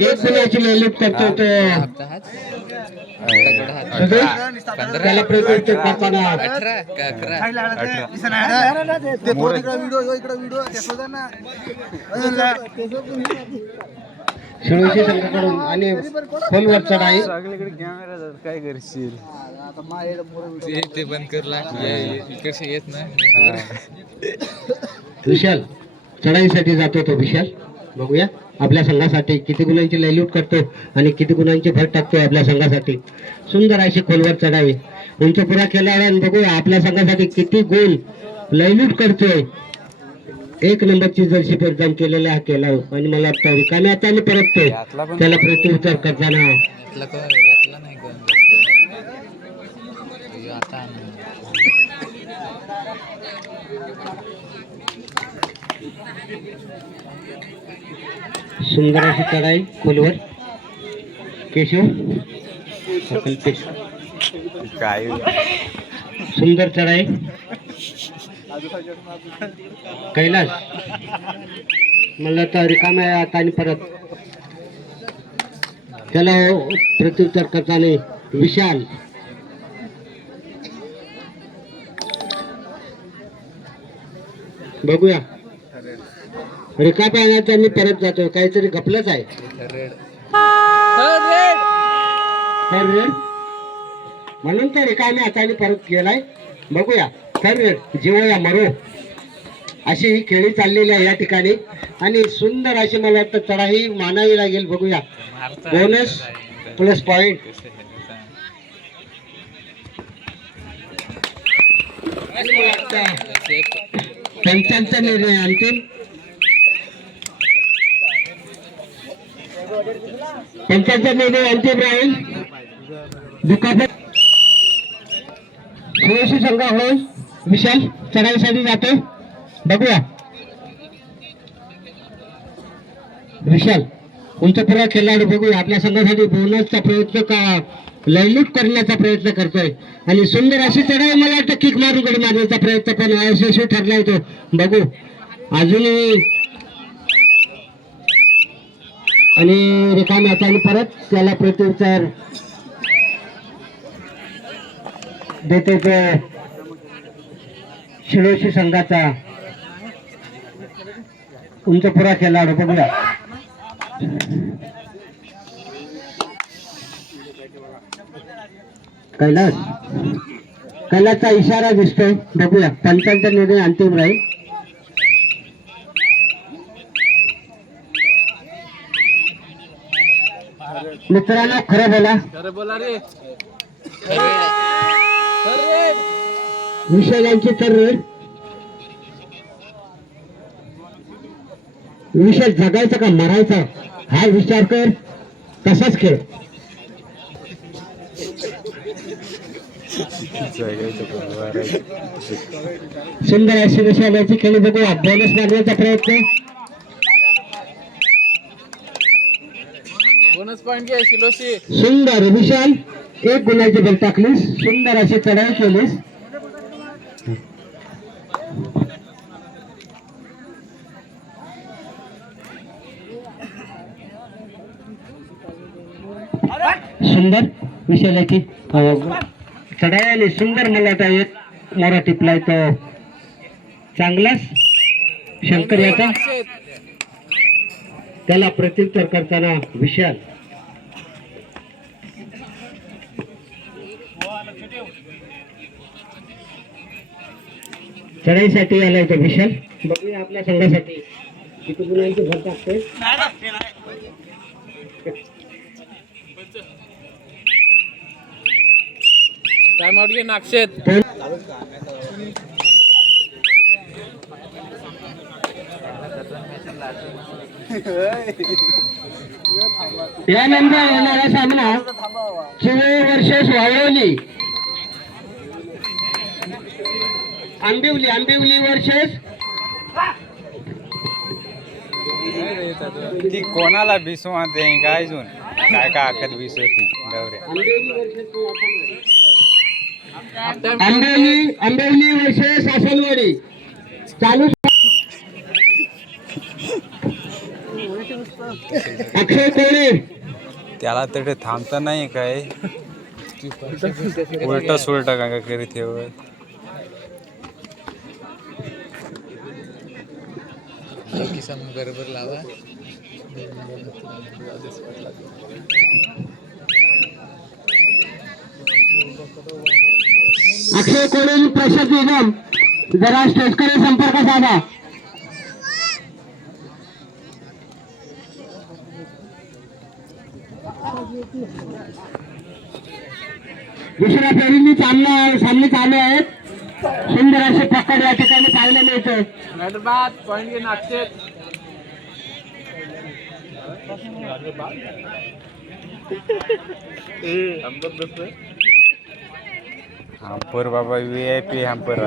एक गुणाची मेहनत करतो तो त्याला प्रत्येक करताना शिळोशी संघाकडून आणि खोलवर चढाई काय करशील ते बंद करला इकडे येत ना विशाल चढाईसाठी जातो तो विशाल. बघूया आपल्या संघासाठी किती गुणांची लयलूट करतो आणि किती गुणांची भर टाकतो आपल्या संघासाठी. सुंदर अशी खोलवर चढावी उंच पुरा केला आणि बघूया आपल्या संघासाठी किती गुण लयलूट करतोय. एक नंबरची जर्सी परिधान केलेला हा केला आणि मला वाटतं रिकाम्या हाताने परततो त्याला प्रत्युत्तर करताना सुंदर अशी चढाई खोलवर केशव काय सुंदर चढाई कैलास मला तर रिकाम्या हाताने परत त्याला प्रत्युत्तर करताना विशाल बघूया रिकाम्या हाताने परत जातो काहीतरी घपलंच आहे. म्हणून तर रिकाम्या हाताने परत गेलाय. बघूया तर जीव या मरो अशी ही खेळी चाललेली आहे या ठिकाणी आणि सुंदर अशी मला वाटतं चढाई मानावी लागेल. बघूया बोनस प्लस पॉइंट पंचांचा निर्णय अंतिम पंचांचा निर्णय अंतिम राहील. दुखापत सुरेशी संघ होय विशाल चढाईसाठी जातो. बघूया विशाल उंचपुरा खेळाडू बघूया आपल्या संघासाठी बोनसचा प्रयत्न का लयलूट करण्याचा प्रयत्न करतोय आणि सुंदर अशी चढाई मला वाटतं किक मारून गडी मारण्याचा प्रयत्न पण यशस्वी ठरला येतो. बघू अजूनही आणि रिकाम्या हाताने परत त्याला प्रत्युत्तर देते तो शिळोशी संघाचा उंचपुरा खेळाडू. बघूया कैलासचा इशारा दिसतोय. बघूया पंचांचा निर्णय अंतिम राहील. मित्रांनो खरं बोला रे विषयांची तर विषय जगायचा का मरायचा हा विचार कर तसाच खेळ. सुंदर अशी विषयाची खेळी बघूया बोनस मारण्याचा प्रयत्न बोनस पॉइंट घे शिलोशी. सुंदर विशाल एक गुणाची बल टाकलीस सुंदर अशी चढाई केलीस. सुंदर विशालाची चढाई आणि सुंदर मला वाटतं एक मोरा टिपलाय तो चांगलाच शंकर याचा त्याला प्रत्युत्तर करताना विशाल चढाईसाठी आलाय तो विशाल. बघूया आपल्या संघासाठी किती गुणांची भर टाकते. टाइम आउट घे नाक्षेत. यानंतर येणारा सामना चिवे वर्सेस वावळवली. आंबिवली वर्सेस ती कोणाला भिसवते काय अजून काय काय आखत भिसवते गौऱ्या. आंबेवली वर्सेस सासनवाडी चालू. अक्षय कोळे त्याला तरी थांबता नाही काय उलट सुलट काय करीत ठेवत. किसन बरोबर लावा. अक्षय कोळे प्रशांत निगम जरा स्टेजकडे संपर्क साधा. दुसऱ्या फेरीनी सामने चालू आहेत. सुंदर असे पकड या ठिकाणी पाहायला मिळते. हंपर बाबा VIP हंपर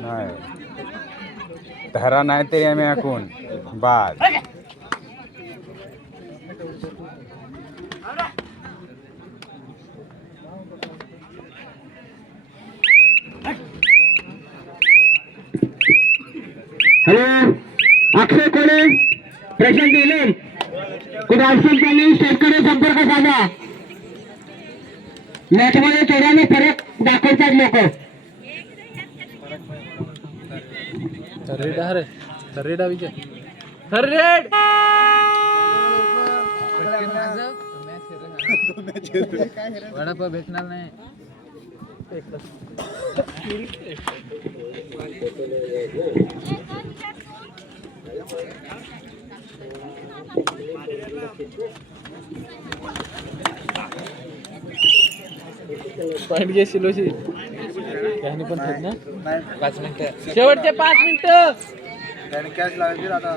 नाही धरा नाही तरी आम्ही आखून बाद. हॅलो अक्षय कोळे प्रशांत निगम कुठे असेल त्यांनी स्टेजकडे संपर्क साधा. मॅचमध्ये थोड्याने फरक दाखवतात लोक. वडापाव भेटणार नाही. पॉइंट घे शिलोशी त्याने पण ठेव ना 5 मिनिटं शेवटचे 5 मिनिटं कॅश लावायची आता.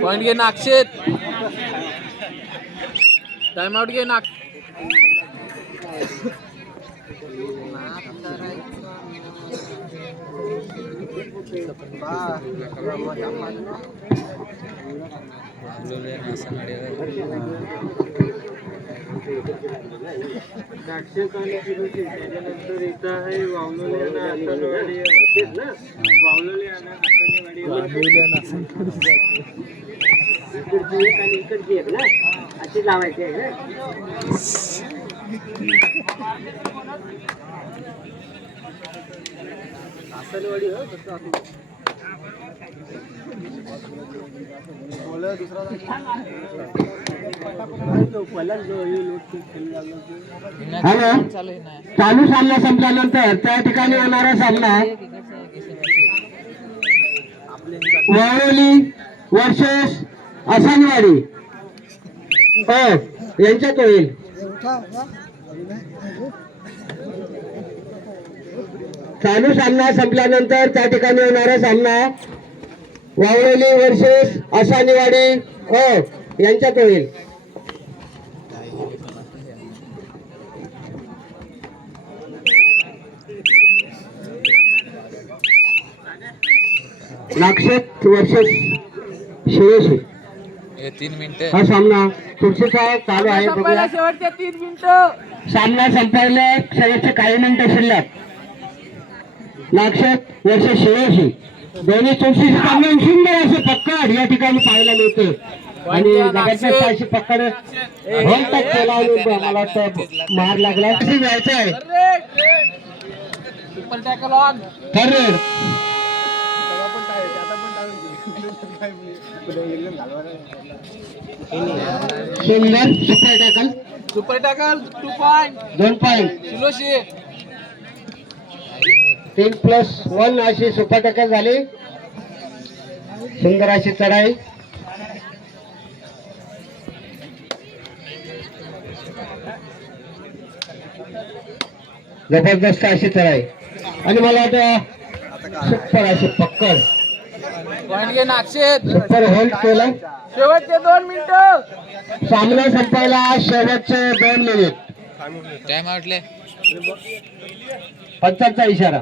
पॉइंट घे नाक्षेत. टाइम आउट घे नाक. त्याच्यानंतर इथं आहे वावलोली आणि आसनवाडी. वावलोली आणि इकडची एक आणि इकडची एक ना अशी लावायची आहे ना. आसनवाडी हो कसं असं हॅलो चालू सामना संपल्यानंतर त्या ठिकाणी होणारा सामना वावरोली वर्सेस आसनवाडी यांच्यात होईल. चालू सामना संपल्यानंतर त्या ठिकाणी होणारा सामना वावरोली वर्सेस आसनवाडी यांच्यात होईल. नाक्षेत वर्सेस शिरोशी 3 मिनिटं. हा सामना चुरशीचा चालू आहे. बघूया शेवटचे 3 मिनिटं. सामना संपायला शेवटचे काही मिनिटं शिल्लक. नाक्षेत वर्सेस शिरोशी दोन्ही चुरशीचे सामने सुंदर असे पक्कड या ठिकाणी पाहायला मिळते. आणि जबरदस्त अशी पक्कड केला मला वाटतं मार लागला जायचं आहे. Super tackle on. थर्ड सुंदर सुपर टॅकल 2 पॉइंट. 2 पॉइंट शिलोशी 3+1 अशी सुपर टॅकल झाली. सुंदर अशी चढाई. जबरदस्त अशी चढाई आणि मला वाटतं सुपर अशी पक्कड पॉईंट घे नाक्षेत. सुपर होल्ड केलं. शेवटचे 2 मिनिटं. सामना संपायला शेवटचे 2 मिनिट. Time outlay. पंचांचा इशारा.